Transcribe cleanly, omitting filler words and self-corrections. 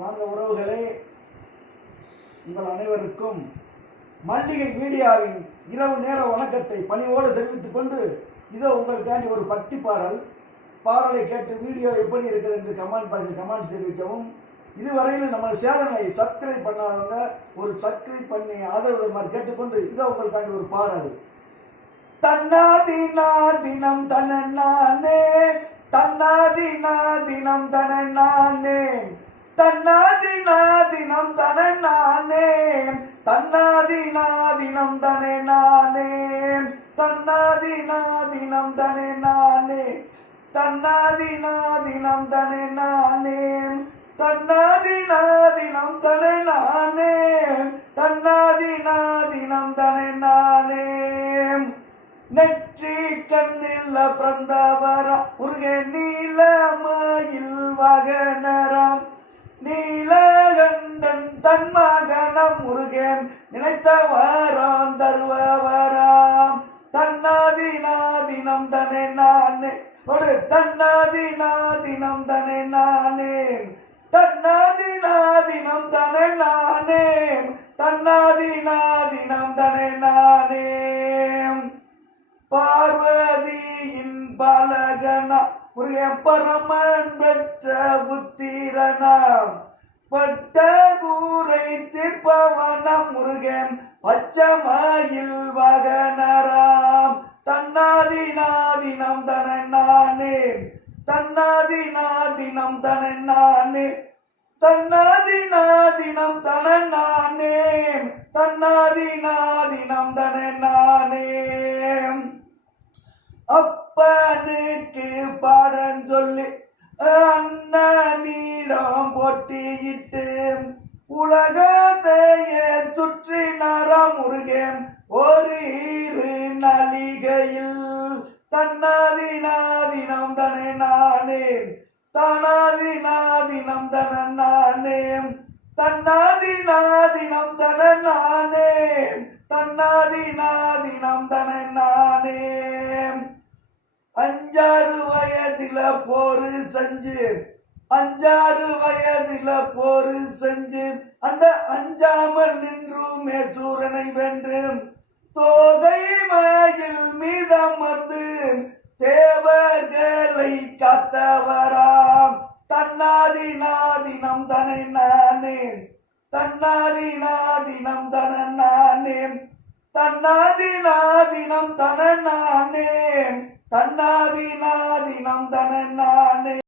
வாங்க உறவுகளே, உங்கள் அனைவருக்கும் மல்லிகை மீடியாவின் இரவு நேர வணக்கத்தை பணிவோடு தெரிவித்துக் கொண்டு, இதோ உங்களுக்காண்டி ஒரு பக்தி பாடலை கேட்டு வீடியோ எப்படி இருக்குது என்று கமெண்ட் பாக்ஸில் கமெண்ட் தெரிவிக்கவும். இதுவரையிலும் நம்மளை சேனலை சப்ஸ்கிரைப் பண்ணாதவங்க ஒரு சப்ஸ்கிரைப் பண்ணி ஆதரவு தருமாறு கேட்டுக்கொண்டு, இதோ உங்களுக்காண்டி ஒரு பாடல். தன்னாதினா தினம் தனநானே, தன்னாதினா தினம் தனநானே, தன்னாதினா தினம் தனநானே, தன்னாதினா தினம் தனநானே, தன்னாதினா தினம் தனநானே, தன்னாதினா தினம் தனநானே, தன்னாதினா தினம் தனநானே, தன்னாதினா தினம் தனநானே. நெற்றி கண்ணில் பிறந்தவரா முருகே நீலமயில் வாகனராம், நீலகண்டன் தன் மகனம் முருகன் நினைத்தவராம் தருவவராம். தன்னாதினா தினம் தனே நானே, ஒரு தன்னாதினா தினம் தனே நானே, தன்னாதினா தினம் தனே நானே, தன்னாதினா தினம் தனே நானே. பார்வதியின் பாலகனா முருகன் பரமன் பெற்ற புத்திரனாம், பட்ட கூரை தீர்ப்பவனம் முருகன் பச்சமயில் வாகனராம். தன்னாதினா தினம் தனநானே, தன்னாதினா தினம் தனநானே, தன்னாதினா தினம் தனநானே, தன்னாதினா தினம் தனநானே. அப்பனுக்கு பாடம் சொல்லி அண்ணனிடம் போட்டியிட்டு உலகத்தையே சுற்றினாராம் முருகன் ஒரு நலிகையில். தன்னாதினா தினம் தனநானே, தன்னாதினா தினம் தனநானே, தன்னாதினா தினம் தனநானே, தன்னாதினா தினம் தனநானே. 5 வயதில போரு செஞ்சு, 5 வயதில போரு செஞ்சு அந்த அஞ்சாமல் நின்றுமே சூரனை வென்று, தோகை மயில் மீதமர்ந்து தேவர்களை காத்தவரா.